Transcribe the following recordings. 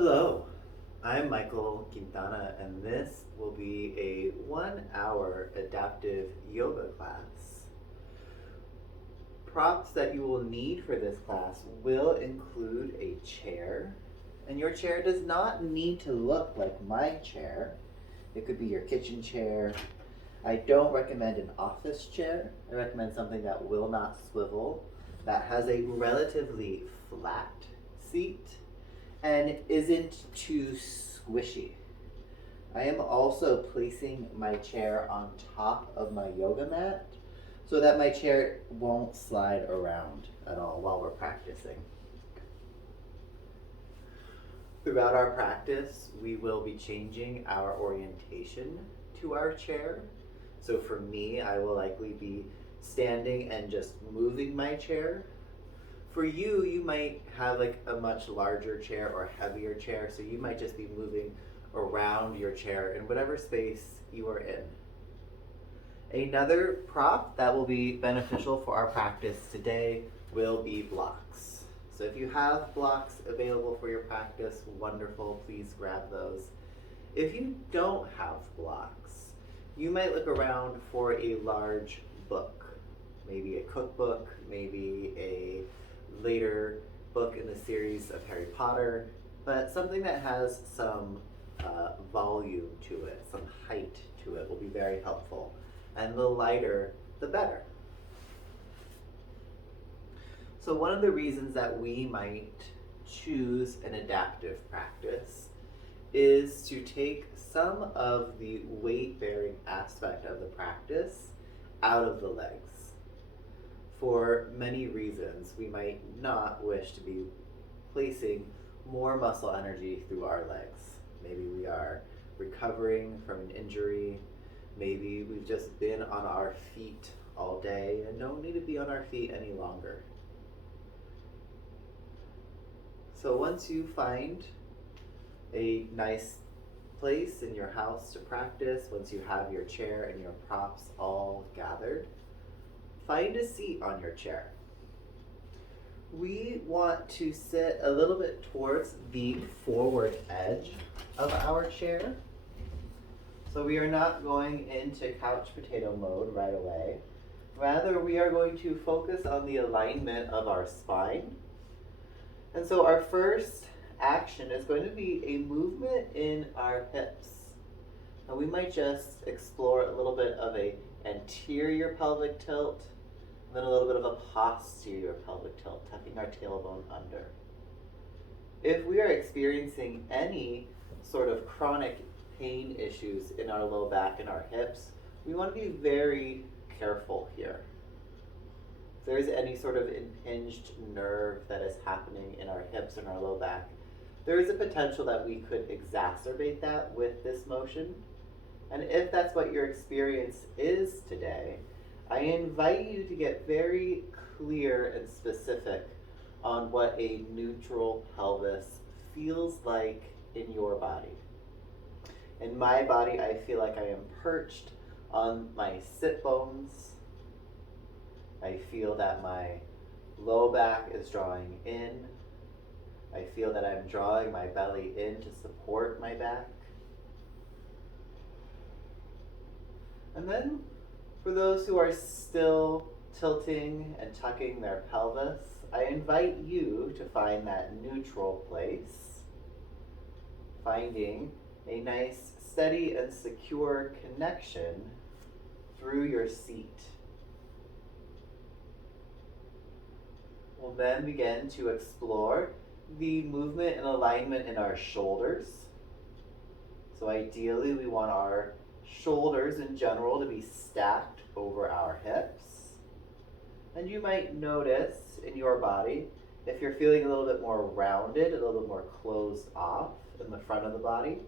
Hello, I'm Michael Quintana, and this will be a 1 hour adaptive yoga class. Props that you will need for this class will include a chair, and your chair does not need to look like my chair. It could be your kitchen chair. I don't recommend an office chair. I recommend something that will not swivel, that has a relatively flat seat, and isn't too squishy. I am also placing my chair on top of my yoga mat so that my chair won't slide around at all while we're practicing. Throughout our practice, we will be changing our orientation to our chair. So for me, I will likely be standing and just moving my chair. For you, you might have like a much larger chair or heavier chair, so you might just be moving around your chair in whatever space you are in. Another prop that will be beneficial for our practice today will be blocks. So if you have blocks available for your practice, wonderful, please grab those. If you don't have blocks, you might look around for a large book, maybe a cookbook, maybe a later book in the series of Harry Potter, but something that has some volume to it, some height to it will be very helpful. And the lighter, the better. So one of the reasons that we might choose an adaptive practice is to take some of the weight-bearing aspect of the practice out of the legs. For many reasons, we might not wish to be placing more muscle energy through our legs. Maybe we are recovering from an injury. Maybe we've just been on our feet all day and don't need to be on our feet any longer. So once you find a nice place in your house to practice, once you have your chair and your props all gathered, find a seat on your chair. We want to sit a little bit towards the forward edge of our chair. So we are not going into couch potato mode right away. Rather, we are going to focus on the alignment of our spine. And so our first action is going to be a movement in our hips. Now we might just explore a little bit of a anterior pelvic tilt, and then a little bit of a posterior pelvic tilt, tucking our tailbone under. If we are experiencing any sort of chronic pain issues in our low back and our hips, we want to be very careful here. If there is any sort of impinged nerve that is happening in our hips and our low back, there is a potential that we could exacerbate that with this motion. And if that's what your experience is today, I invite you to get very clear and specific on what a neutral pelvis feels like in your body. In my body, I feel like I am perched on my sit bones. I feel that my low back is drawing in. I feel that I'm drawing my belly in to support my back. And then, for those who are still tilting and tucking their pelvis, I invite you to find that neutral place, finding a nice, steady, and secure connection through your seat. We'll then begin to explore the movement and alignment in our shoulders. So ideally, we want our shoulders in general to be stacked over our hips. And you might notice in your body, if you're feeling a little bit more rounded, a little bit more closed off in the front of the body,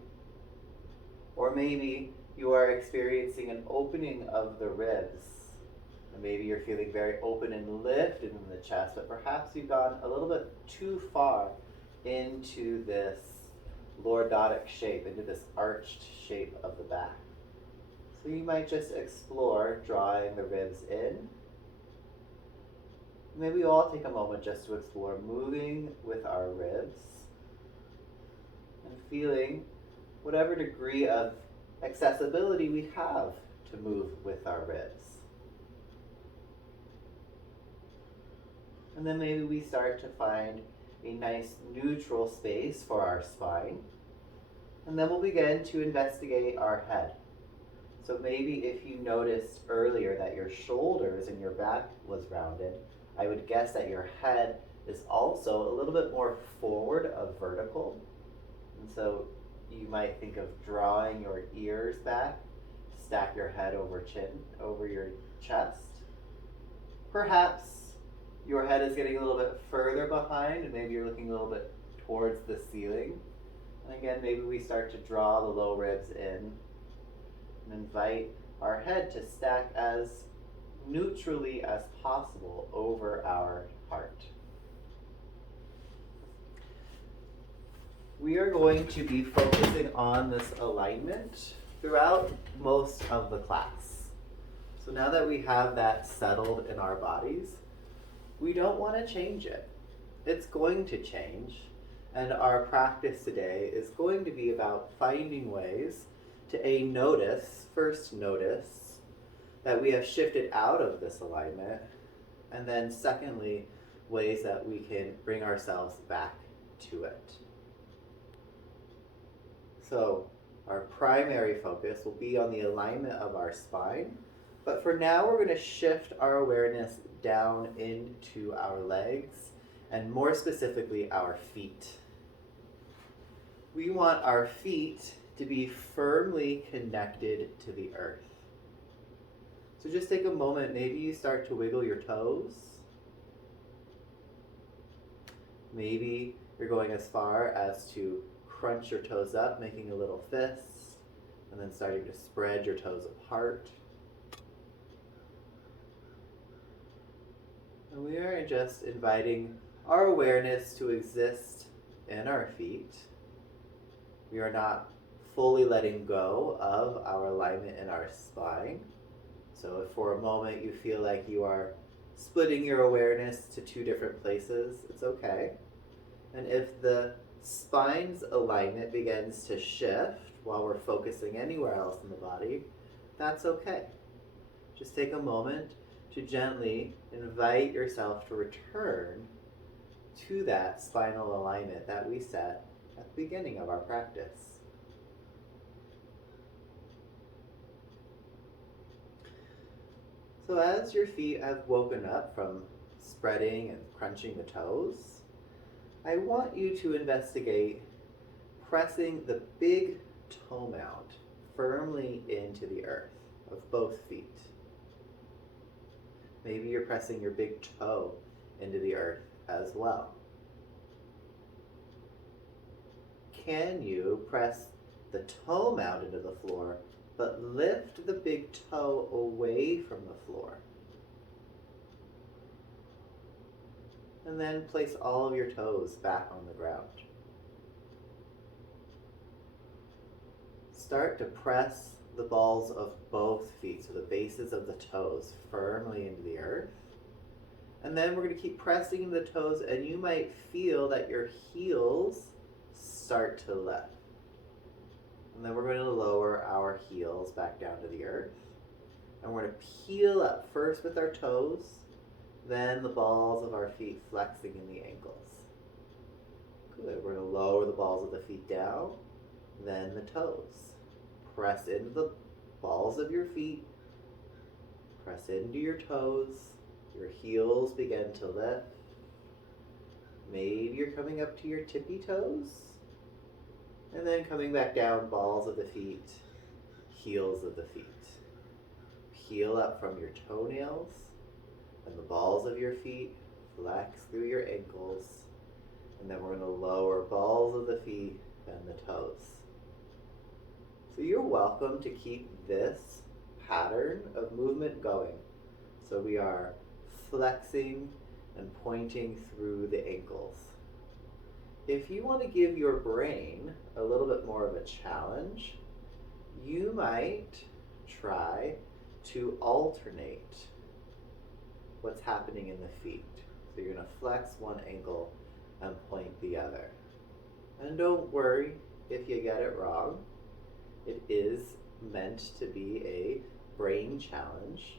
or maybe you are experiencing an opening of the ribs. And maybe you're feeling very open and lifted in the chest, but perhaps you've gone a little bit too far into this lordotic shape, into this arched shape of the back. So you might just explore drawing the ribs in. Maybe we'll all take a moment just to explore moving with our ribs. and feeling whatever degree of accessibility we have to move with our ribs. And then maybe we start to find a nice neutral space for our spine. And then we'll begin to investigate our head. So maybe if you noticed earlier that your shoulders and your back was rounded, I would guess that your head is also a little bit more forward of vertical. And so you might think of drawing your ears back, stack your head over your chest. Perhaps your head is getting a little bit further behind and maybe you're looking a little bit towards the ceiling. And again, maybe we start to draw the low ribs in and invite our head to stack as neutrally as possible over our heart. We are going to be focusing on this alignment throughout most of the class. So now that we have that settled in our bodies, we don't want to change it. It's going to change, and our practice today is going to be about finding ways to first notice that we have shifted out of this alignment, and then secondly, ways that we can bring ourselves back to it. So our primary focus will be on the alignment of our spine, but for now we're going to shift our awareness down into our legs, and more specifically our feet. We want our feet to be firmly connected to the earth. So just take a moment, maybe you start to wiggle your toes. Maybe you're going as far as to crunch your toes up, making a little fist, and then starting to spread your toes apart. And we are just inviting our awareness to exist in our feet. We are not fully letting go of our alignment in our spine. So if for a moment you feel like you are splitting your awareness to two different places, it's okay. And if the spine's alignment begins to shift while we're focusing anywhere else in the body, that's okay. Just take a moment to gently invite yourself to return to that spinal alignment that we set at the beginning of our practice. So as your feet have woken up from spreading and crunching the toes, I want you to investigate pressing the big toe mound firmly into the earth of both feet. Maybe you're pressing your big toe into the earth as well. Can you press the toe mound into the floor, but lift the big toe away from the floor? And then place all of your toes back on the ground. Start to press the balls of both feet, so the bases of the toes, firmly into the earth. And then we're going to keep pressing the toes, and you might feel that your heels start to lift. And then we're going to lower our heels back down to the earth. And we're going to peel up first with our toes, then the balls of our feet flexing in the ankles. Good. We're going to lower the balls of the feet down, then the toes. Press into the balls of your feet. Press into your toes. Your heels begin to lift. Maybe you're coming up to your tippy toes. And then coming back down, balls of the feet, heels of the feet. Peel up from your toenails and the balls of your feet, flex through your ankles, and then we're going to lower balls of the feet and the toes. So you're welcome to keep this pattern of movement going. So we are flexing and pointing through the ankles. If you want to give your brain a little bit more of a challenge, you might try to alternate what's happening in the feet. So you're going to flex one ankle and point the other. And don't worry if you get it wrong. It is meant to be a brain challenge.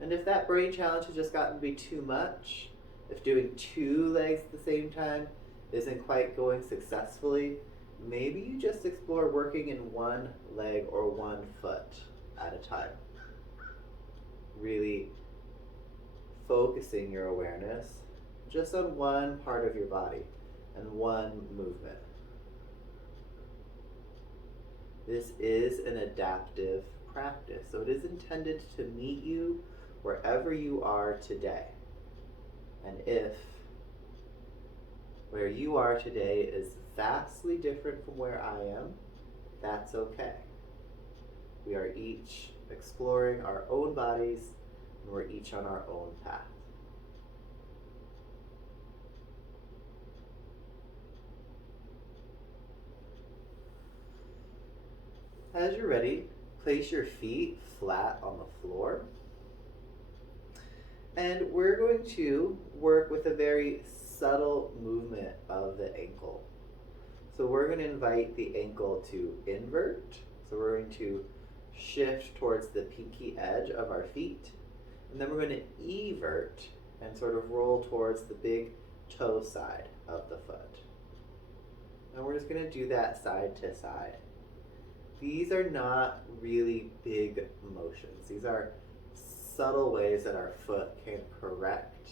And if that brain challenge has just gotten to be too much, if doing 2 legs at the same time isn't quite going successfully, maybe you just explore working in 1 leg or 1 foot at a time. Really focusing your awareness just on 1 part of your body and 1 movement. This is an adaptive practice, so it is intended to meet you wherever you are today. And if where you are today is vastly different from where I am, that's okay. We are each exploring our own bodies, and we're each on our own path. As you're ready, place your feet flat on the floor. And we're going to work with a very subtle movement of the ankle. So we're going to invite the ankle to invert. So we're going to shift towards the pinky edge of our feet. And then we're going to evert and sort of roll towards the big toe side of the foot. And we're just going to do that side to side. These are not really big motions. These are subtle ways that our foot can correct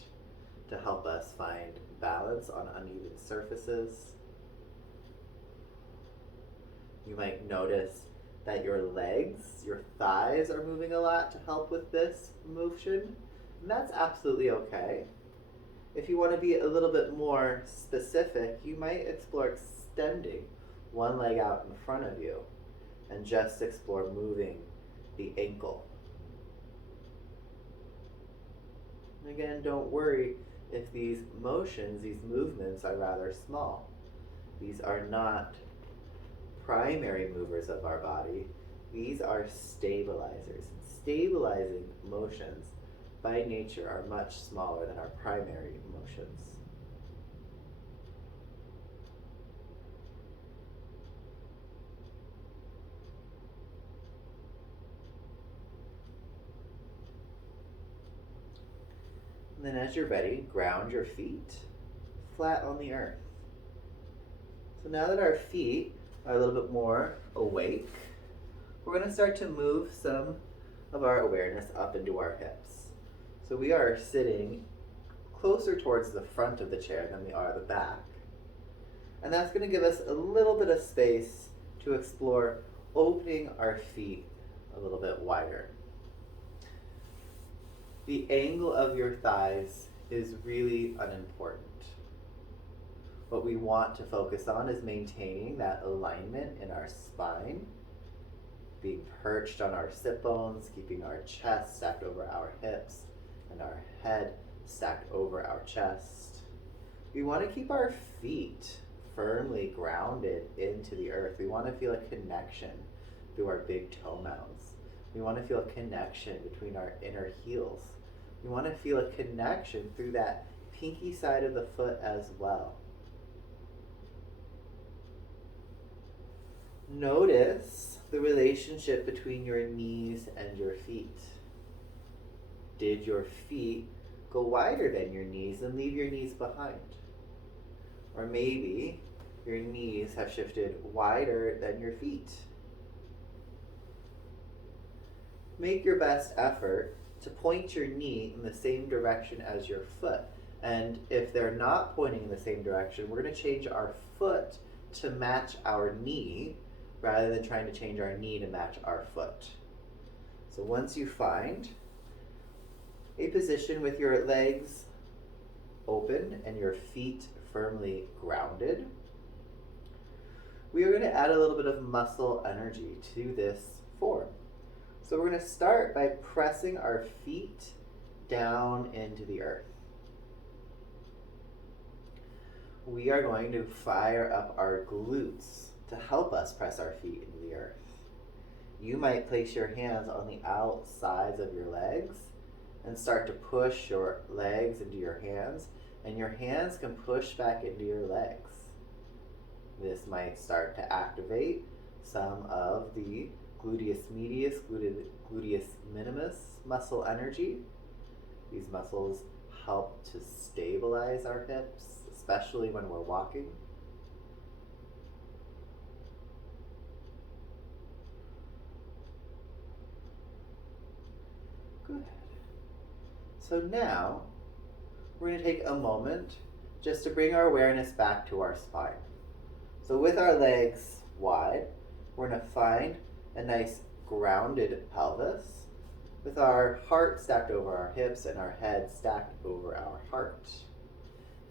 to help us find balance on uneven surfaces. You might notice that your legs, your thighs are moving a lot to help with this motion, and that's absolutely okay. If you want to be a little bit more specific, you might explore extending 1 leg out in front of you and just explore moving the ankle. And again, don't worry if these motions, these movements are rather small. These are not primary movers of our body. These are stabilizers. Stabilizing motions by nature are much smaller than our primary motions. And then as you're ready, ground your feet flat on the earth. So now that our feet are a little bit more awake, we're going to start to move some of our awareness up into our hips. So we are sitting closer towards the front of the chair than we are the back. And that's going to give us a little bit of space to explore opening our feet a little bit wider. The angle of your thighs is really unimportant. What we want to focus on is maintaining that alignment in our spine, being perched on our sit bones, keeping our chest stacked over our hips, and our head stacked over our chest. We want to keep our feet firmly grounded into the earth. We want to feel a connection through our big toe mounds. We want to feel a connection between our inner heels. We want to feel a connection through that pinky side of the foot as well. Notice the relationship between your knees and your feet. Did your feet go wider than your knees and leave your knees behind? Or maybe your knees have shifted wider than your feet. Make your best effort to point your knee in the same direction as your foot. And if they're not pointing in the same direction, we're going to change our foot to match our knee rather than trying to change our knee to match our foot. So once you find a position with your legs open and your feet firmly grounded, we are going to add a little bit of muscle energy to this form. So we're going to start by pressing our feet down into the earth. We are going to fire up our glutes to help us press our feet into the earth. You might place your hands on the outsides of your legs and start to push your legs into your hands, and your hands can push back into your legs. This might start to activate some of the gluteus medius, gluteus minimus muscle energy. These muscles help to stabilize our hips, especially when we're walking. Good. So now we're going to take a moment just to bring our awareness back to our spine. So with our legs wide, we're going to find a nice grounded pelvis with our heart stacked over our hips and our head stacked over our heart.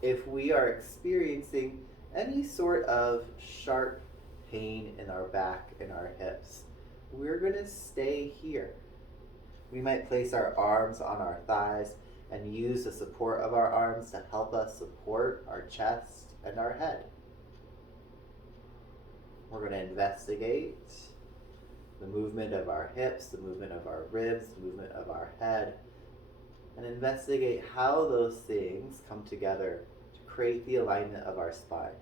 If we are experiencing any sort of sharp pain in our back and our hips, we're going to stay here. We might place our arms on our thighs and use the support of our arms to help us support our chest and our head. We're going to investigate the movement of our hips, the movement of our ribs, the movement of our head, and investigate how those things come together to create the alignment of our spine.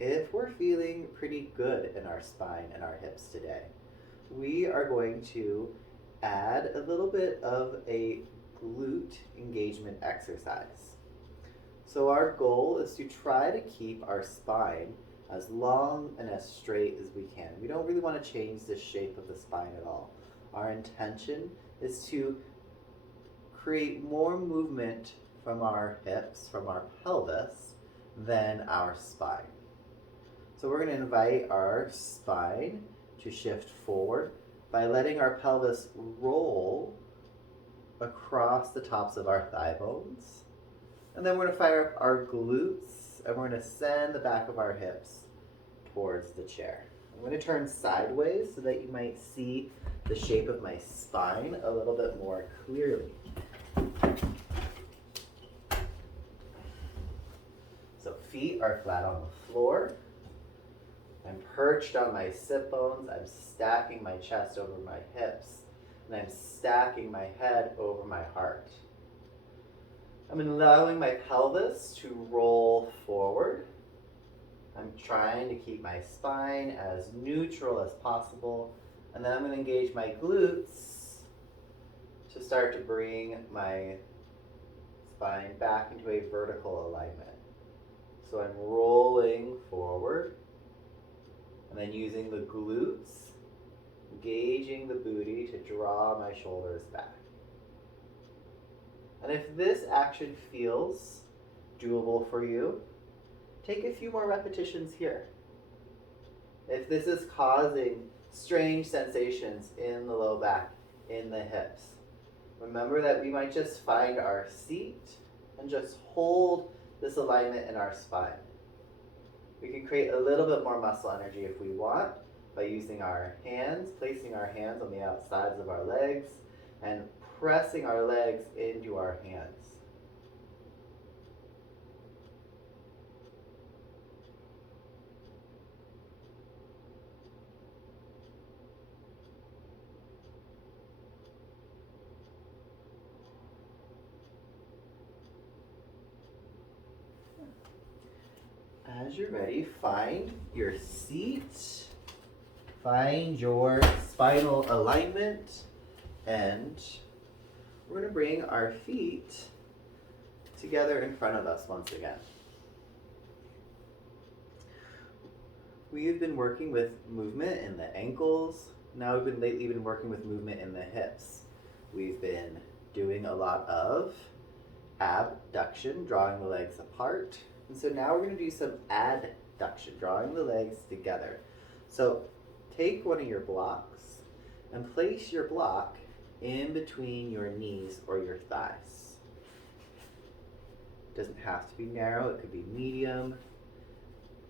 If we're feeling pretty good in our spine and our hips today, we are going to add a little bit of a glute engagement exercise. So our goal is to try to keep our spine as long and as straight as we can. We don't really want to change the shape of the spine at all. Our intention is to create more movement from our hips, from our pelvis, than our spine. So we're going to invite our spine to shift forward by letting our pelvis roll across the tops of our thigh bones. And then we're going to fire up our glutes, and we're going to send the back of our hips towards the chair. I'm going to turn sideways so that you might see the shape of my spine a little bit more clearly. So feet are flat on the floor. I'm perched on my sit bones. I'm stacking my chest over my hips, and I'm stacking my head over my heart. I'm allowing my pelvis to roll forward. I'm trying to keep my spine as neutral as possible, and then I'm going to engage my glutes to start to bring my spine back into a vertical alignment. So I'm rolling forward, and then using the glutes, engaging the booty to draw my shoulders back. And if this action feels doable for you, take a few more repetitions here. If this is causing strange sensations in the low back, in the hips, remember that we might just find our seat and just hold this alignment in our spine. We can create a little bit more muscle energy if we want by using our hands, placing our hands on the outsides of our legs, and pressing our legs into our hands. As you're ready, find your seat, find your spinal alignment, and we're going to bring our feet together in front of us once again. We've been working with movement in the ankles. Now we've lately been working with movement in the hips. We've been doing a lot of abduction, drawing the legs apart. And so now we're going to do some adduction, drawing the legs together. So take one of your blocks and place your block in between your knees or your thighs. It doesn't have to be narrow, it could be medium.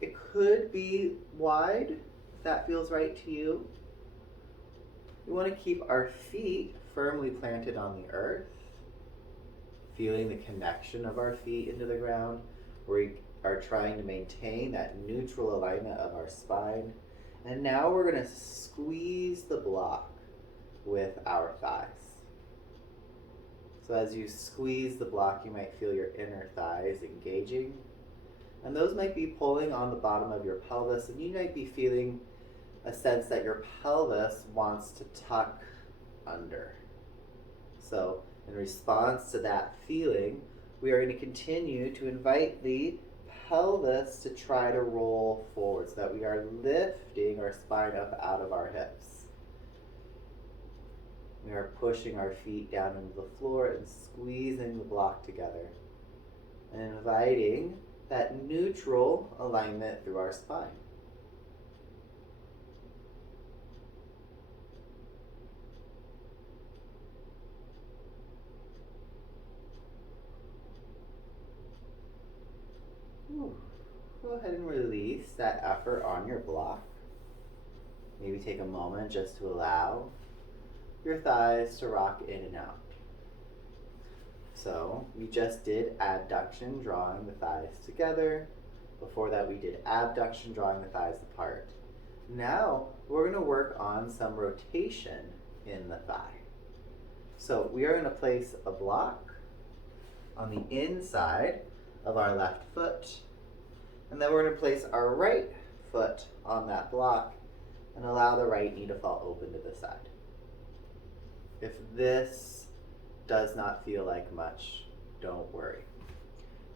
It could be wide, if that feels right to you. We want to keep our feet firmly planted on the earth, feeling the connection of our feet into the ground. We are trying to maintain that neutral alignment of our spine. And now we're going to squeeze the block with our thighs. So as you squeeze the block, you might feel your inner thighs engaging. And those might be pulling on the bottom of your pelvis, and you might be feeling a sense that your pelvis wants to tuck under. So, in response to that feeling, we are going to continue to invite the pelvis to try to roll forward so that we are lifting our spine up out of our hips. We are pushing our feet down into the floor and squeezing the block together and inviting that neutral alignment through our spine. Go ahead and release that effort on your block. Maybe take a moment just to allow your thighs to rock in and out. So we just did adduction, drawing the thighs together. Before that, we did abduction, drawing the thighs apart. Now we're going to work on some rotation in the thigh. So we are going to place a block on the inside of our left foot, and then we're going to place our right foot on that block and allow the right knee to fall open to the side. If this does not feel like much, don't worry.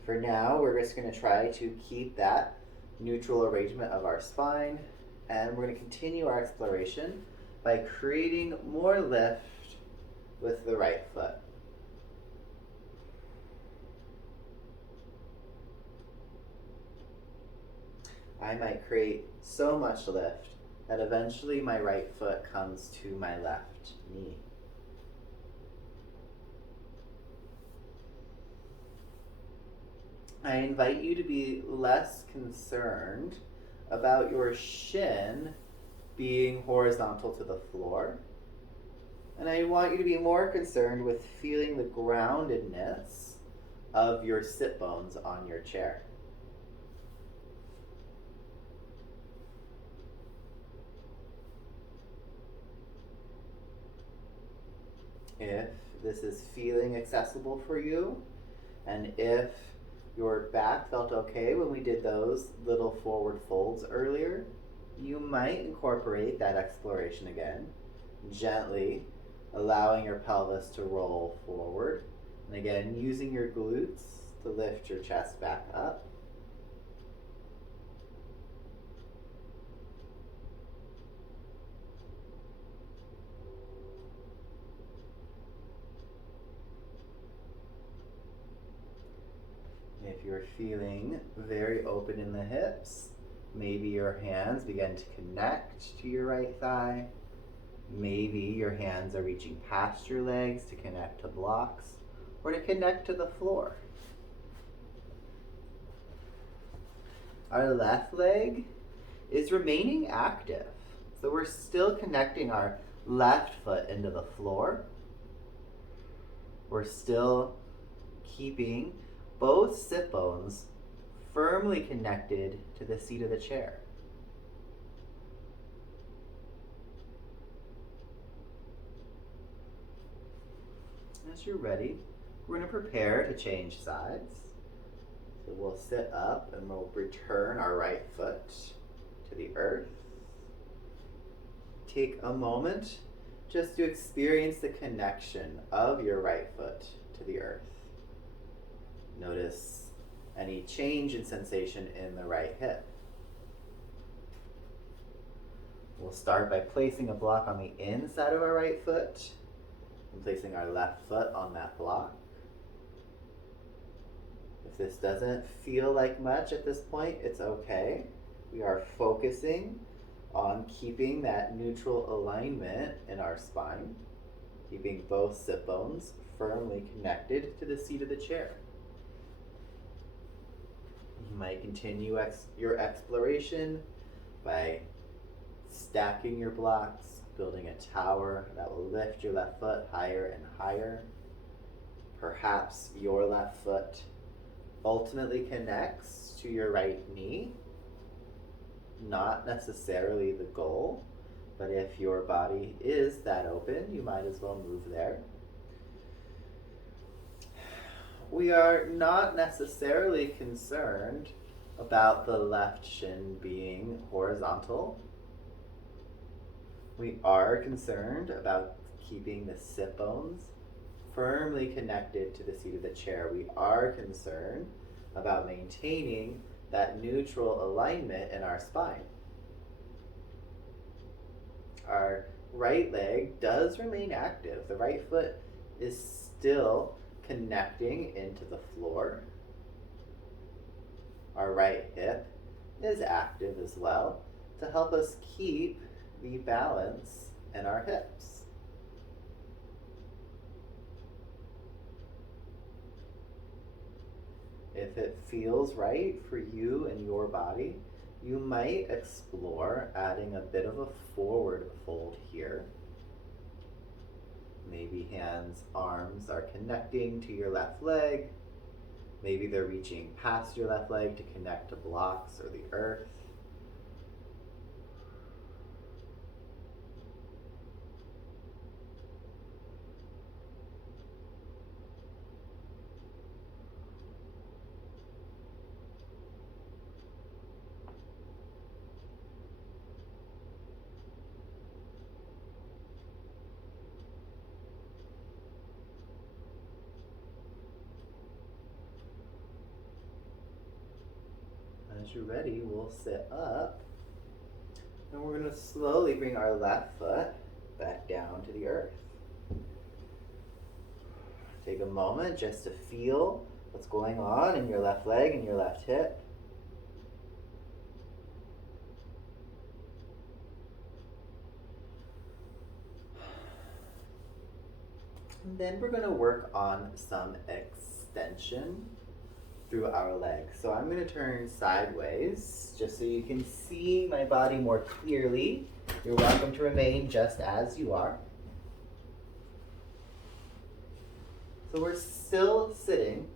For now, we're just going to try to keep that neutral arrangement of our spine, and we're going to continue our exploration by creating more lift with the right foot. I might create so much lift that eventually my right foot comes to my left knee. I invite you to be less concerned about your shin being horizontal to the floor. And I want you to be more concerned with feeling the groundedness of your sit bones on your chair. If this is feeling accessible for you, and if your back felt okay when we did those little forward folds earlier, you might incorporate that exploration again, gently allowing your pelvis to roll forward, and again using your glutes to lift your chest back up. If you're feeling very open in the hips, maybe your hands begin to connect to your right thigh. Maybe your hands are reaching past your legs to connect to blocks or to connect to the floor. Our left leg is remaining active. So we're still connecting our left foot into the floor. We're still keeping both sit bones firmly connected to the seat of the chair. As you're ready, we're going to prepare to change sides. So we'll sit up and we'll return our right foot to the earth. Take a moment just to experience the connection of your right foot to the earth. Notice any change in sensation in the right hip. We'll start by placing a block on the inside of our right foot and placing our left foot on that block. If this doesn't feel like much at this point, it's okay. We are focusing on keeping that neutral alignment in our spine, keeping both sit bones firmly connected to the seat of the chair. You might continue your exploration by stacking your blocks, building a tower that will lift your left foot higher and higher. Perhaps your left foot ultimately connects to your right knee. Not necessarily the goal, but if your body is that open, you might as well move there. We are not necessarily concerned about the left shin being horizontal. We are concerned about keeping the sit bones firmly connected to the seat of the chair. We are concerned about maintaining that neutral alignment in our spine. Our right leg does remain active. The right foot is still connecting into the floor. Our right hip is active as well to help us keep the balance in our hips. If it feels right for you and your body, you might explore adding a bit of a forward fold here. Maybe hands, arms are connecting to your left leg. Maybe they're reaching past your left leg to connect to blocks or the earth. As you're ready, we'll sit up, and we're going to slowly bring our left foot back down to the earth. Take a moment just to feel what's going on in your left leg and your left hip. And then we're going to work on some extension through our legs. So I'm going to turn sideways just so you can see my body more clearly. You're welcome to remain just as you are. So we're still sitting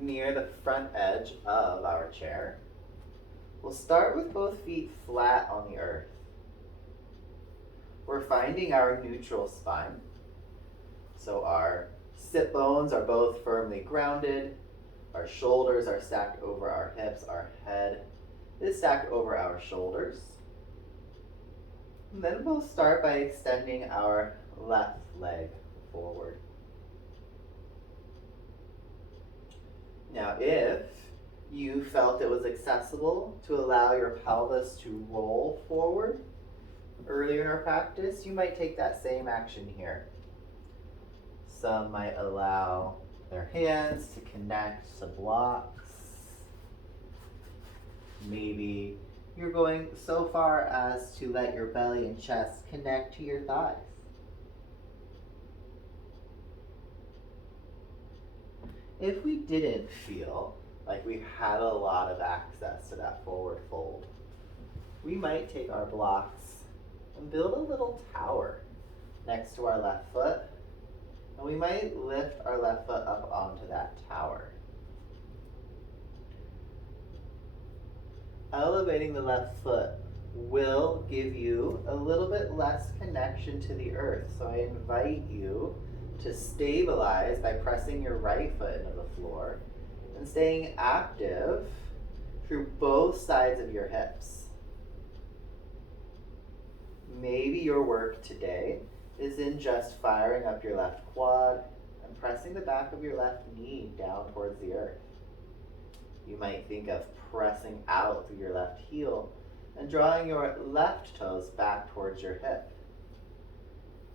near the front edge of our chair. We'll start with both feet flat on the earth. We're finding our neutral spine. So our sit bones are both firmly grounded. Our shoulders are stacked over our hips. Our head is stacked over our shoulders. And then we'll start by extending our left leg forward. Now, if you felt it was accessible to allow your pelvis to roll forward earlier in our practice, you might take that same action here. Some might allow their hands to connect to blocks. Maybe you're going so far as to let your belly and chest connect to your thighs. If we didn't feel like we had a lot of access to that forward fold, we might take our blocks and build a little tower next to our left foot. And we might lift our left foot up onto that tower. Elevating the left foot will give you a little bit less connection to the earth. So I invite you to stabilize by pressing your right foot into the floor and staying active through both sides of your hips. Maybe your work today is in just firing up your left quad and pressing the back of your left knee down towards the earth. You might think of pressing out through your left heel and drawing your left toes back towards your hip.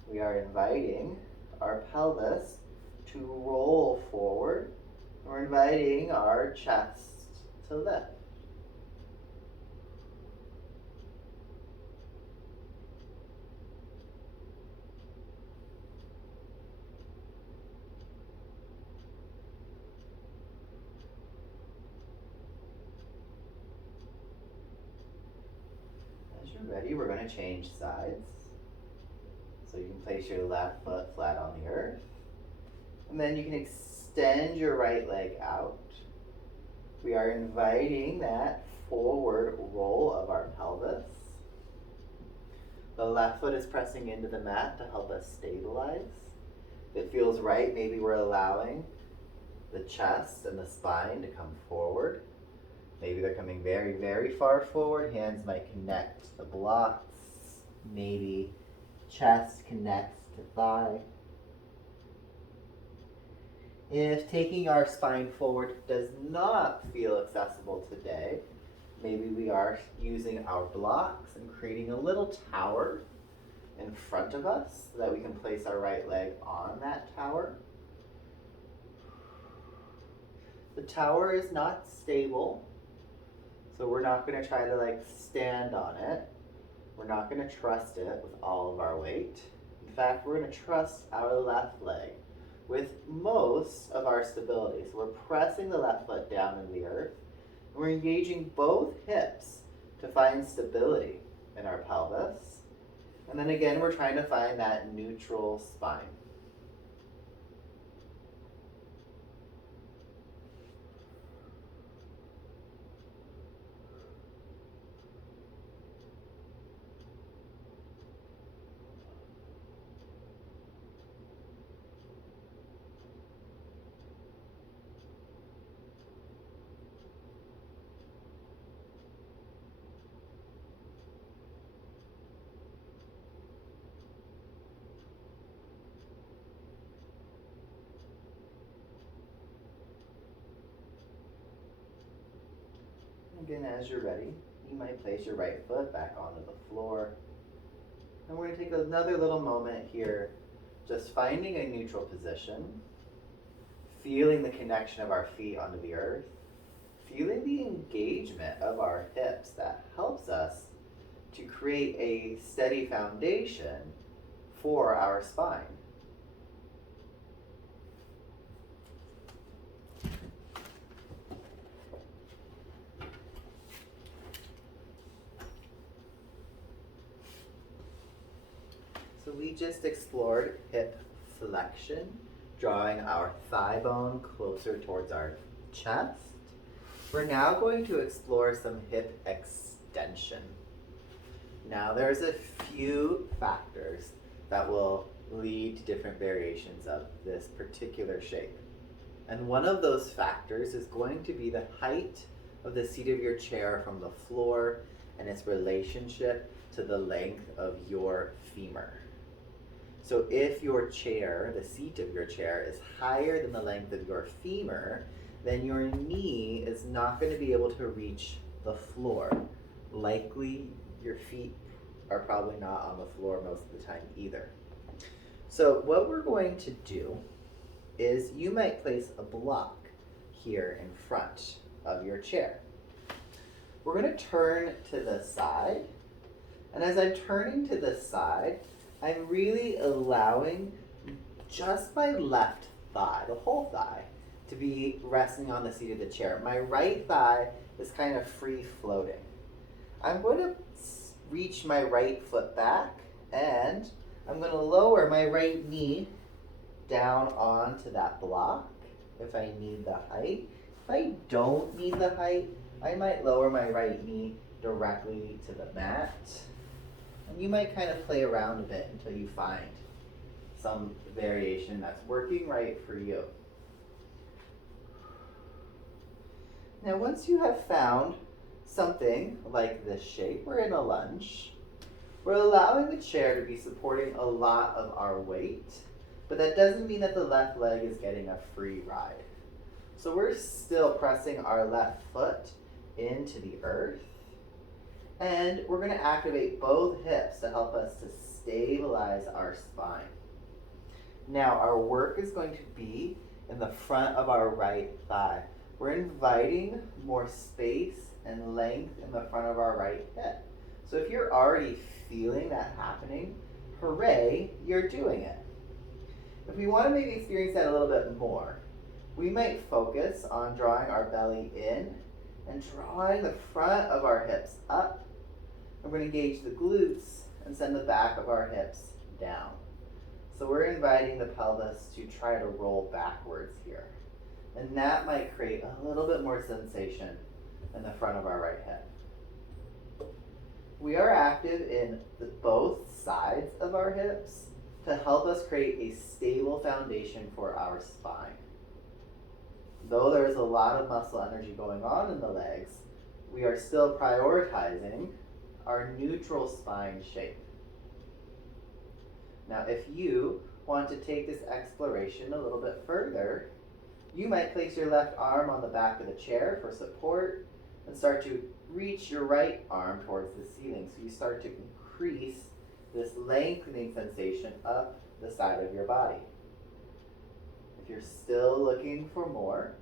We are inviting our pelvis to roll forward. We're inviting our chest to lift. As you're ready, we're going to change sides. So you can place your left foot flat on the earth. And then you can extend your right leg out. We are inviting that forward roll of our pelvis. The left foot is pressing into the mat to help us stabilize. If it feels right, maybe we're allowing the chest and the spine to come forward. Maybe they're coming very, very far forward. Hands might connect to the blocks. Maybe chest connects to thigh. If taking our spine forward does not feel accessible today, maybe we are using our blocks and creating a little tower in front of us so that we can place our right leg on that tower. The tower is not stable, so we're not going to try to stand on it. We're not going to trust it with all of our weight. In fact, we're going to trust our left leg with most of our stability. So we're pressing the left foot down in the earth, and we're engaging both hips to find stability in our pelvis. And then again, we're trying to find that neutral spine. Again, as you're ready, you might place your right foot back onto the floor. And we're going to take another little moment here, just finding a neutral position, feeling the connection of our feet onto the earth, feeling the engagement of our hips that helps us to create a steady foundation for our spine. So we just explored hip flexion, drawing our thigh bone closer towards our chest. We're now going to explore some hip extension. Now there's a few factors that will lead to different variations of this particular shape. And one of those factors is going to be the height of the seat of your chair from the floor and its relationship to the length of your femur. So if your chair, the seat of your chair, is higher than the length of your femur, then your knee is not going to be able to reach the floor. Likely your feet are probably not on the floor most of the time either. So what we're going to do is you might place a block here in front of your chair. We're going to turn to the side, and as I'm turning to the side, I'm really allowing just my left thigh, the whole thigh, to be resting on the seat of the chair. My right thigh is kind of free floating. I'm going to reach my right foot back, and I'm going to lower my right knee down onto that block if I need the height. If I don't need the height, I might lower my right knee directly to the mat. And you might kind of play around a bit until you find some variation that's working right for you. Now, once you have found something like this shape, we're in a lunge. We're allowing the chair to be supporting a lot of our weight, but that doesn't mean that the left leg is getting a free ride. So we're still pressing our left foot into the earth. And we're going to activate both hips to help us to stabilize our spine. Now our work is going to be in the front of our right thigh. We're inviting more space and length in the front of our right hip. So if you're already feeling that happening, hooray, you're doing it. If we want to maybe experience that a little bit more, we might focus on drawing our belly in and drawing the front of our hips up. We're going to engage the glutes and send the back of our hips down. So we're inviting the pelvis to try to roll backwards here. And that might create a little bit more sensation in the front of our right hip. We are active in both sides of our hips to help us create a stable foundation for our spine. Though there is a lot of muscle energy going on in the legs, we are still prioritizing our neutral spine shape. Now, if you want to take this exploration a little bit further, you might place your left arm on the back of the chair for support and start to reach your right arm towards the ceiling. So you start to increase this lengthening sensation up the side of your body. If you're still looking for more,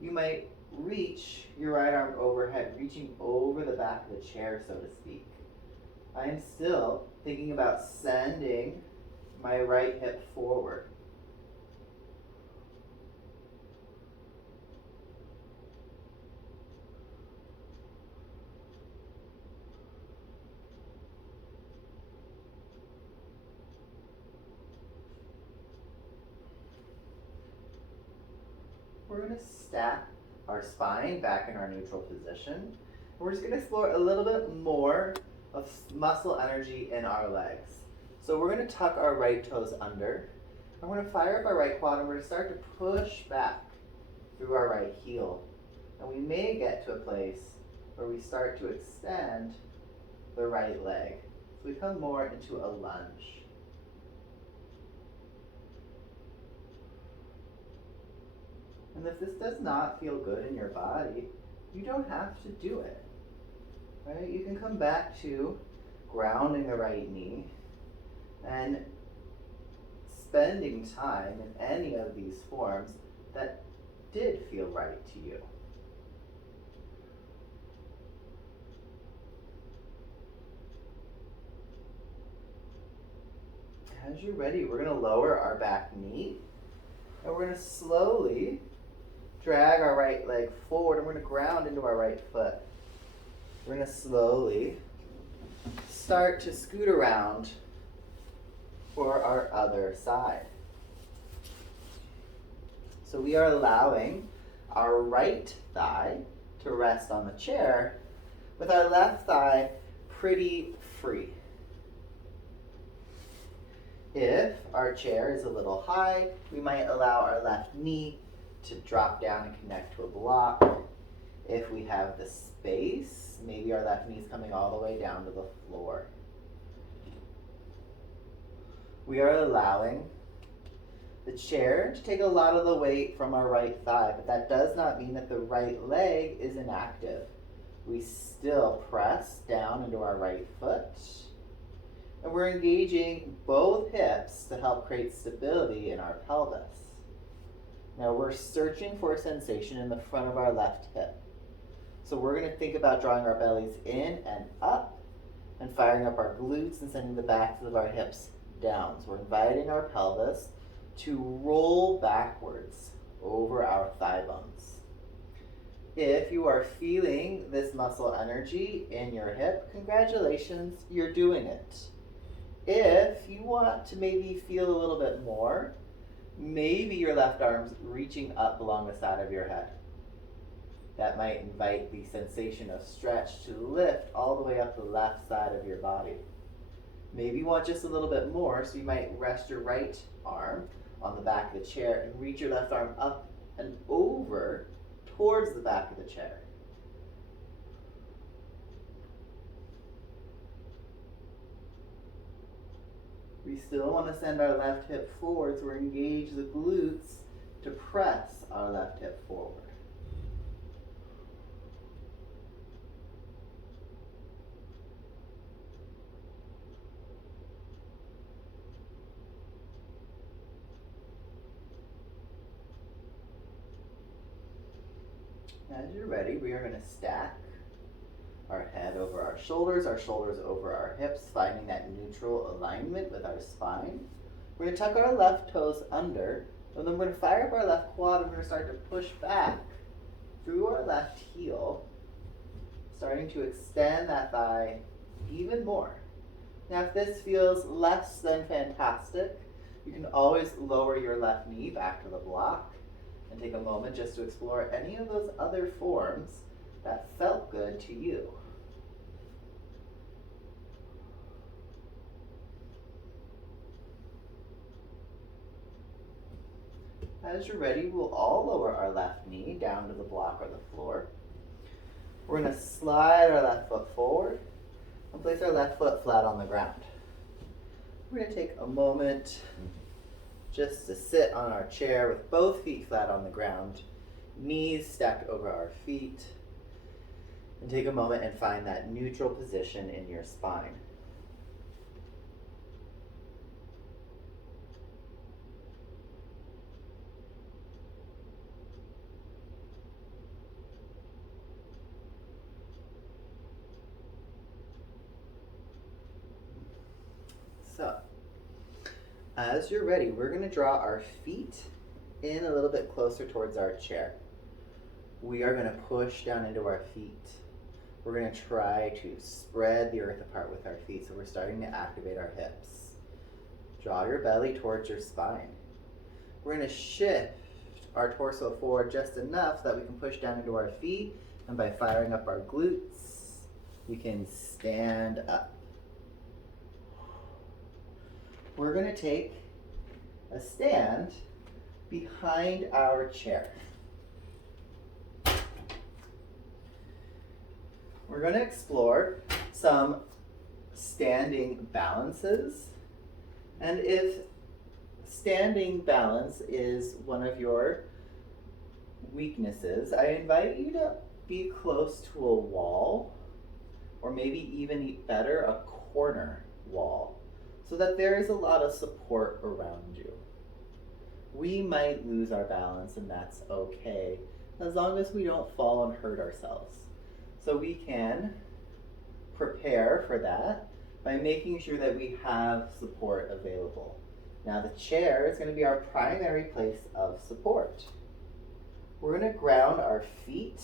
you might reach your right arm overhead, reaching over the back of the chair, so to speak. I am still thinking about sending my right hip forward. We're going to stack our spine back in our neutral position. We're just going to explore a little bit more of muscle energy in our legs. So we're going to tuck our right toes under. And we're going to fire up our right quad and we're going to start to push back through our right heel. And we may get to a place where we start to extend the right leg. So we come more into a lunge. And if this does not feel good in your body, you don't have to do it. Right? You can come back to grounding the right knee and spending time in any of these forms that did feel right to you. As you're ready, we're going to lower our back knee and we're going to slowly drag our right leg forward and we're going to ground into our right foot. We're going to slowly start to scoot around for our other side. So we are allowing our right thigh to rest on the chair with our left thigh pretty free. If our chair is a little high, we might allow our left knee to drop down and connect to a block. If we have the space, maybe our left knee is coming all the way down to the floor. We are allowing the chair to take a lot of the weight from our right thigh, but that does not mean that the right leg is inactive. We still press down into our right foot, and we're engaging both hips to help create stability in our pelvis. Now we're searching for a sensation in the front of our left hip. So we're going to think about drawing our bellies in and up and firing up our glutes and sending the backs of our hips down. So we're inviting our pelvis to roll backwards over our thigh bones. If you are feeling this muscle energy in your hip, congratulations, you're doing it. If you want to maybe feel a little bit more, maybe your left arm's reaching up along the side of your head. That might invite the sensation of stretch to lift all the way up the left side of your body. Maybe you want just a little bit more, so you might rest your right arm on the back of the chair and reach your left arm up and over towards the back of the chair. We still want to send our left hip forward, so we engage the glutes to press our left hip forward. As you're ready, we are going to stack our head over our shoulders over our hips, finding that neutral alignment with our spine. We're going to tuck our left toes under, and then we're going to fire up our left quad, and we're going to start to push back through our left heel, starting to extend that thigh even more. Now, if this feels less than fantastic, you can always lower your left knee back to the block and take a moment just to explore any of those other forms that felt good to you. As you're ready, we'll all lower our left knee down to the block or the floor. We're going to slide our left foot forward and place our left foot flat on the ground. We're going to take a moment just to sit on our chair with both feet flat on the ground, knees stacked over our feet, and take a moment and find that neutral position in your spine. So, as you're ready, we're going to draw our feet in a little bit closer towards our chair. We are going to push down into our feet. We're going to try to spread the earth apart with our feet, so we're starting to activate our hips. Draw your belly towards your spine. We're going to shift our torso forward just enough so that we can push down into our feet, and by firing up our glutes, we can stand up. We're going to take a stand behind our chair. We're going to explore some standing balances. And if standing balance is one of your weaknesses, I invite you to be close to a wall, or maybe even better, a corner wall, so that there is a lot of support around you. We might lose our balance, and that's okay, as long as we don't fall and hurt ourselves. So we can prepare for that by making sure that we have support available. Now the chair is going to be our primary place of support. We're going to ground our feet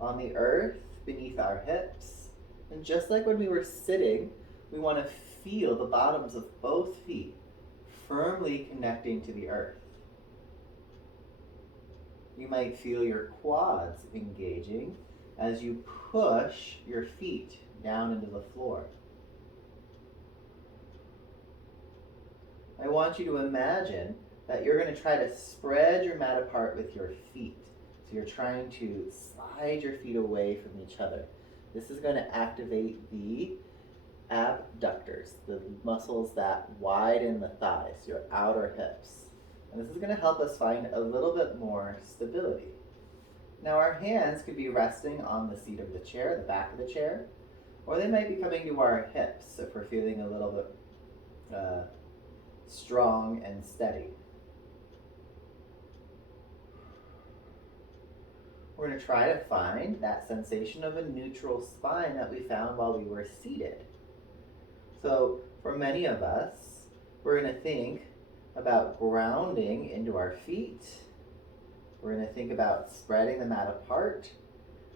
on the earth beneath our hips. And just like when we were sitting, we want to feel the bottoms of both feet firmly connecting to the earth. You might feel your quads engaging as you push your feet down into the floor. I want you to imagine that you're going to try to spread your mat apart with your feet. So you're trying to slide your feet away from each other. This is going to activate the abductors, the muscles that widen the thighs, your outer hips. And this is going to help us find a little bit more stability. Now our hands could be resting on the seat of the chair, the back of the chair, or they might be coming to our hips if we're feeling a little bit strong and steady. We're going to try to find that sensation of a neutral spine that we found while we were seated. So for many of us, we're going to think about grounding into our feet. We're going to think about spreading the mat apart.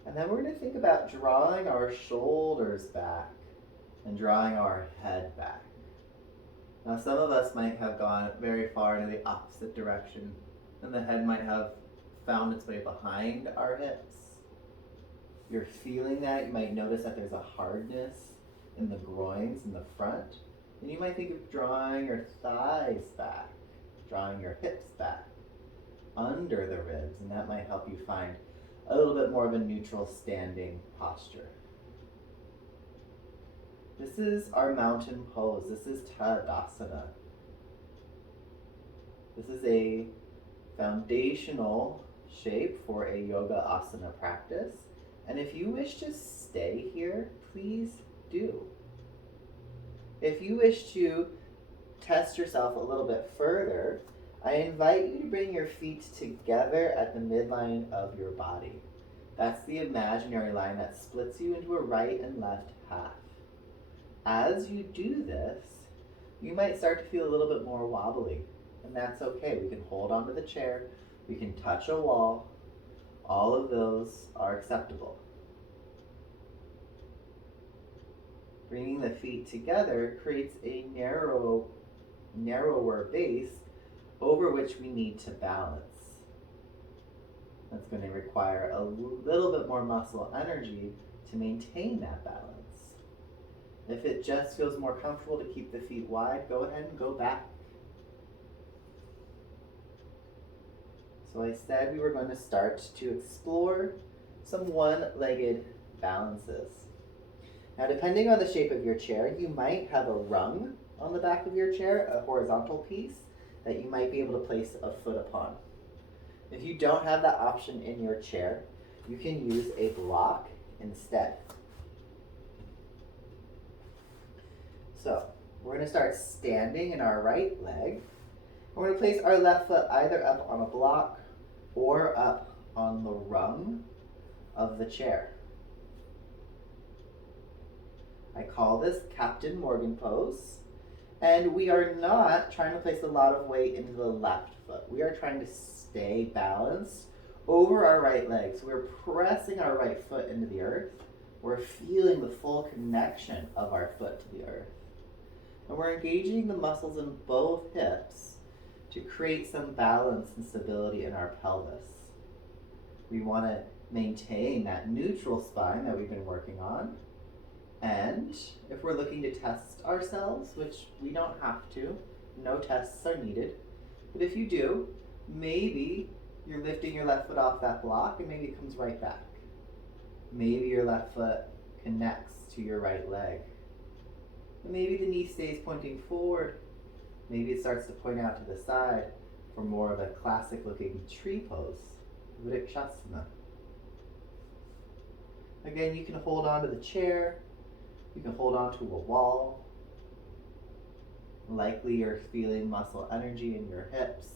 And then we're going to think about drawing our shoulders back and drawing our head back. Now some of us might have gone very far in the opposite direction, and the head might have found its way behind our hips. You're feeling that. You might notice that there's a hardness in the groins in the front. And you might think of drawing your thighs back, drawing your hips back under the ribs, and that might help you find a little bit more of a neutral standing posture. This is our mountain pose. This is Tadasana. This is a foundational shape for a yoga asana practice. And if you wish to stay here, please do. If you wish to test yourself a little bit further, I invite you to bring your feet together at the midline of your body. That's the imaginary line that splits you into a right and left half. As you do this, you might start to feel a little bit more wobbly, and that's okay. We can hold onto the chair, we can touch a wall. All of those are acceptable. Bringing the feet together creates a narrower base over which we need to balance. That's going to require a little bit more muscle energy to maintain that balance. If it just feels more comfortable to keep the feet wide, go ahead and go back. So I said we were going to start to explore some one-legged balances. Now, depending on the shape of your chair, you might have a rung on the back of your chair, a horizontal piece that you might be able to place a foot upon. If you don't have that option in your chair, you can use a block instead. So, we're going to start standing in our right leg. We're going to place our left foot either up on a block or up on the rung of the chair. I call this Captain Morgan pose. And we are not trying to place a lot of weight into the left foot. We are trying to stay balanced over our right leg. So we're pressing our right foot into the earth. We're feeling the full connection of our foot to the earth. And we're engaging the muscles in both hips to create some balance and stability in our pelvis. We want to maintain that neutral spine that we've been working on. And if we're looking to test ourselves, which we don't have to, no tests are needed, but if you do, maybe you're lifting your left foot off that block and maybe it comes right back. Maybe your left foot connects to your right leg. And maybe the knee stays pointing forward. Maybe it starts to point out to the side for more of a classic looking tree pose, Vrikshasana. Again, you can hold on to the chair. You can hold on to a wall. Likely you're feeling muscle energy in your hips.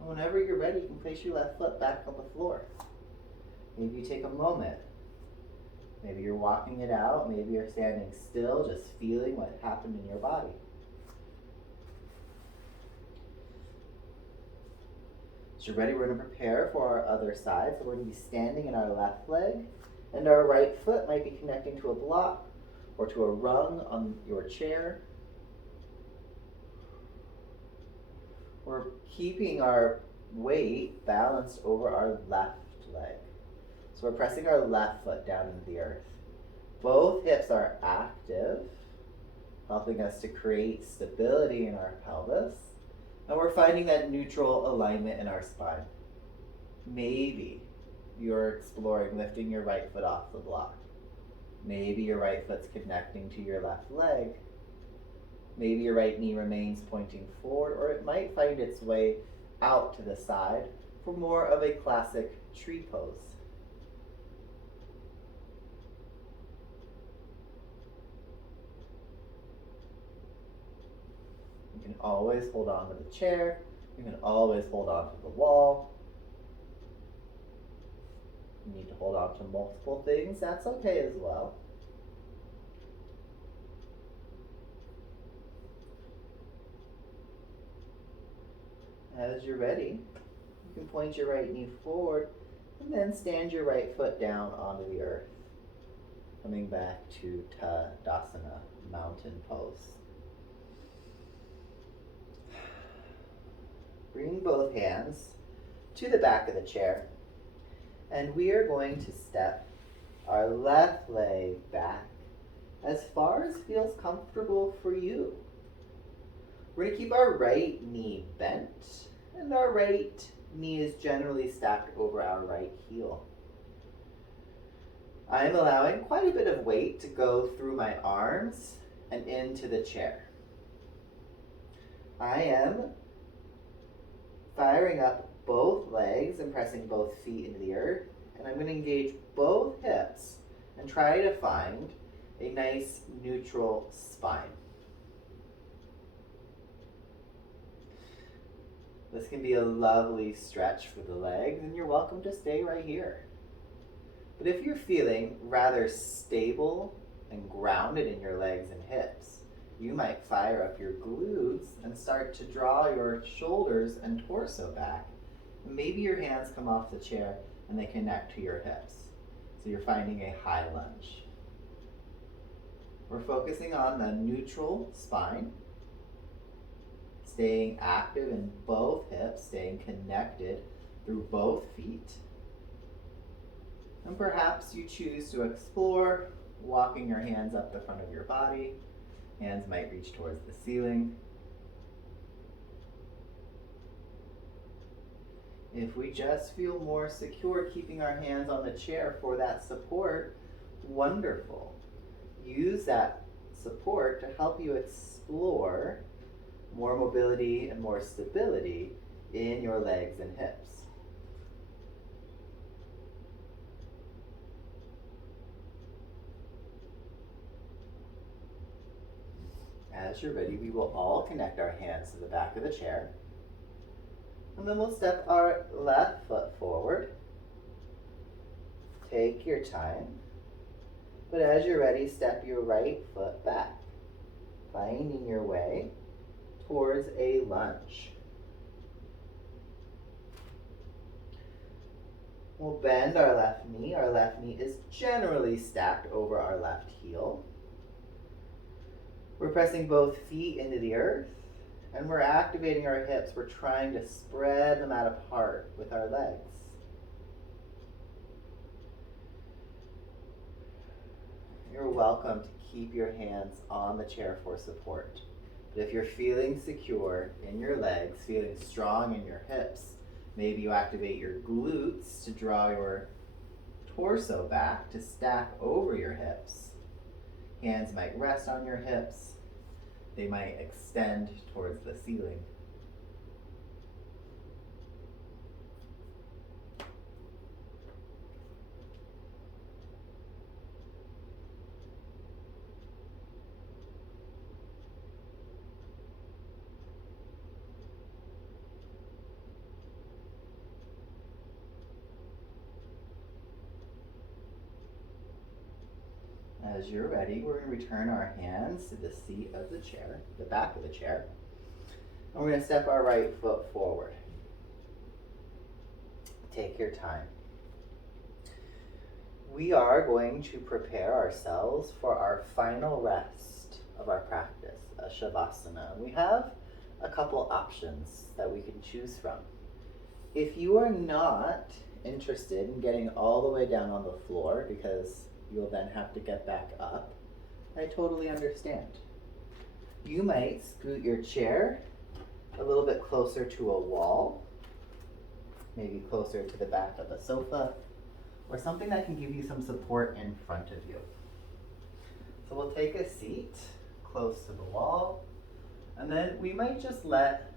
And whenever you're ready, you can place your left foot back on the floor. Maybe you take a moment. Maybe you're walking it out. Maybe you're standing still, just feeling what happened in your body. So you're ready, we're going to prepare for our other side. So we're going to be standing in our left leg. And our right foot might be connecting to a block or to a rung on your chair. We're keeping our weight balanced over our left leg. So we're pressing our left foot down into the earth. Both hips are active, helping us to create stability in our pelvis. And we're finding that neutral alignment in our spine. Maybe you're exploring lifting your right foot off the block. Maybe your right foot's connecting to your left leg. Maybe your right knee remains pointing forward, or it might find its way out to the side for more of a classic tree pose. You can always hold on to the chair. You can always hold on to the wall. You need to hold on to multiple things, that's okay as well. As you're ready, you can point your right knee forward and then stand your right foot down onto the earth. Coming back to Tadasana, mountain pose. Bring both hands to the back of the chair. And we are going to step our left leg back as far as feels comfortable for you. We're going to keep our right knee bent, and our right knee is generally stacked over our right heel. I am allowing quite a bit of weight to go through my arms and into the chair. I am firing up both legs and pressing both feet into the earth, and I'm going to engage both hips and try to find a nice neutral spine. This can be a lovely stretch for the legs, and you're welcome to stay right here. But if you're feeling rather stable and grounded in your legs and hips, you might fire up your glutes and start to draw your shoulders and torso back. Maybe your hands come off the chair and they connect to your hips. So you're finding a high lunge. We're focusing on the neutral spine, staying active in both hips, staying connected through both feet. And perhaps you choose to explore walking your hands up the front of your body. Hands might reach towards the ceiling. If we just feel more secure keeping our hands on the chair for that support, wonderful. Use that support to help you explore more mobility and more stability in your legs and hips. As you're ready, we will all connect our hands to the back of the chair. And then we'll step our left foot forward. Take your time. But as you're ready, step your right foot back, finding your way towards a lunge. We'll bend our left knee. Our left knee is generally stacked over our left heel. We're pressing both feet into the earth, and we're activating our hips. We're trying to spread them out apart with our legs. You're welcome to keep your hands on the chair for support. But if you're feeling secure in your legs, feeling strong in your hips, maybe you activate your glutes to draw your torso back to stack over your hips. Hands might rest on your hips. They might extend towards the ceiling. As you're ready, we're going to return our hands to the seat of the chair, the back of the chair. And we're going to step our right foot forward. Take your time. We are going to prepare ourselves for our final rest of our practice, a Shavasana. We have a couple options that we can choose from. If you are not interested in getting all the way down on the floor because you'll then have to get back up, I totally understand. You might scoot your chair a little bit closer to a wall, maybe closer to the back of the sofa, or something that can give you some support in front of you. So we'll take a seat close to the wall, and then we might just let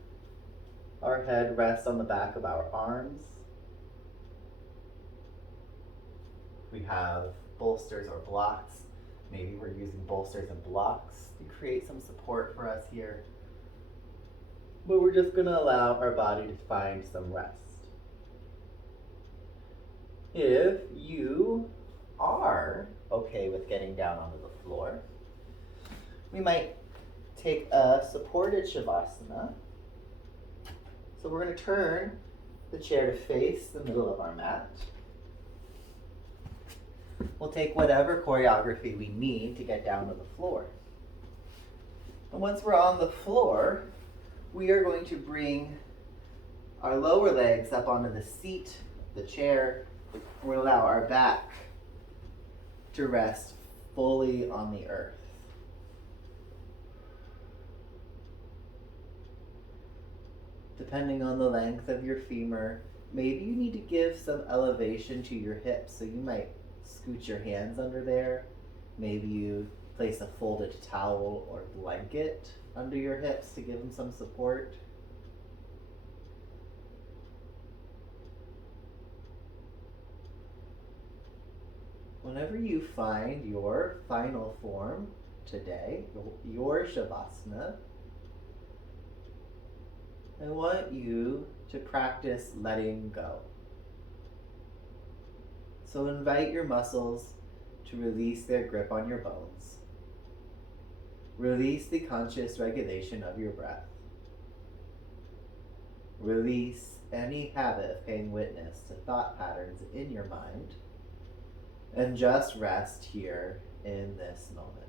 our head rest on the back of our arms. We have bolsters or blocks. Maybe we're using bolsters and blocks to create some support for us here. But we're just going to allow our body to find some rest. If you are okay with getting down onto the floor, we might take a supported Shavasana. So we're going to turn the chair to face the middle of our mat. We'll take whatever choreography we need to get down to the floor. And once we're on the floor, we are going to bring our lower legs up onto the seat, the chair. We'll allow our back to rest fully on the earth. Depending on the length of your femur, maybe you need to give some elevation to your hips, so you might scoot your hands under there. Maybe you place a folded towel or blanket under your hips to give them some support. Whenever you find your final form today, your Shavasana, I want you to practice letting go. So invite your muscles to release their grip on your bones. Release the conscious regulation of your breath. Release any habit of paying witness to thought patterns in your mind. And just rest here in this moment.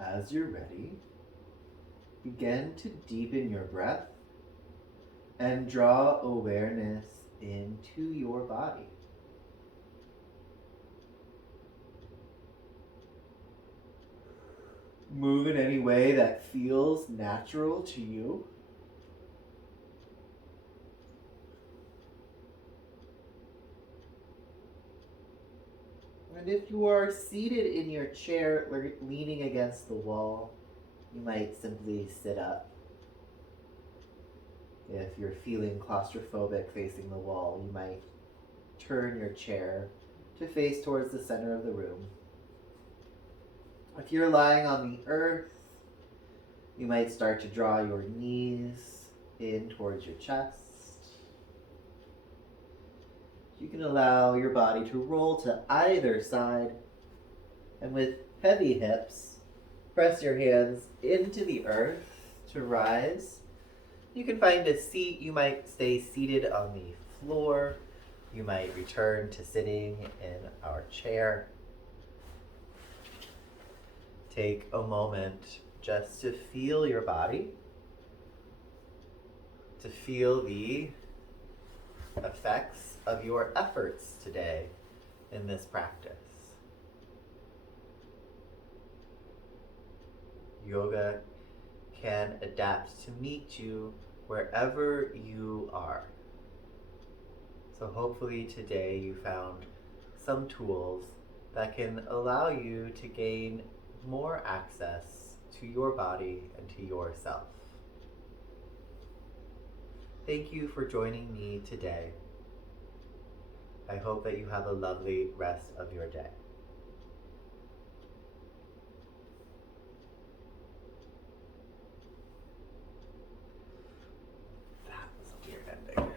As you're ready, begin to deepen your breath and draw awareness into your body. Move in any way that feels natural to you. And if you are seated in your chair leaning against the wall, you might simply sit up. If you're feeling claustrophobic facing the wall, you might turn your chair to face towards the center of the room. If you're lying on the earth, you might start to draw your knees in towards your chest. You can allow your body to roll to either side, and with heavy hips, press your hands into the earth to rise. You can find a seat. You might stay seated on the floor. You might return to sitting in our chair. Take a moment just to feel your body, to feel the effects of your efforts today in this practice. Yoga can adapt to meet you wherever you are. So hopefully today you found some tools that can allow you to gain more access to your body and to yourself. Thank you for joining me today. I hope that you have a lovely rest of your day. That was a weird ending.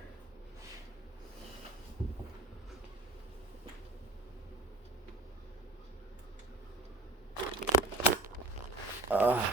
Okay.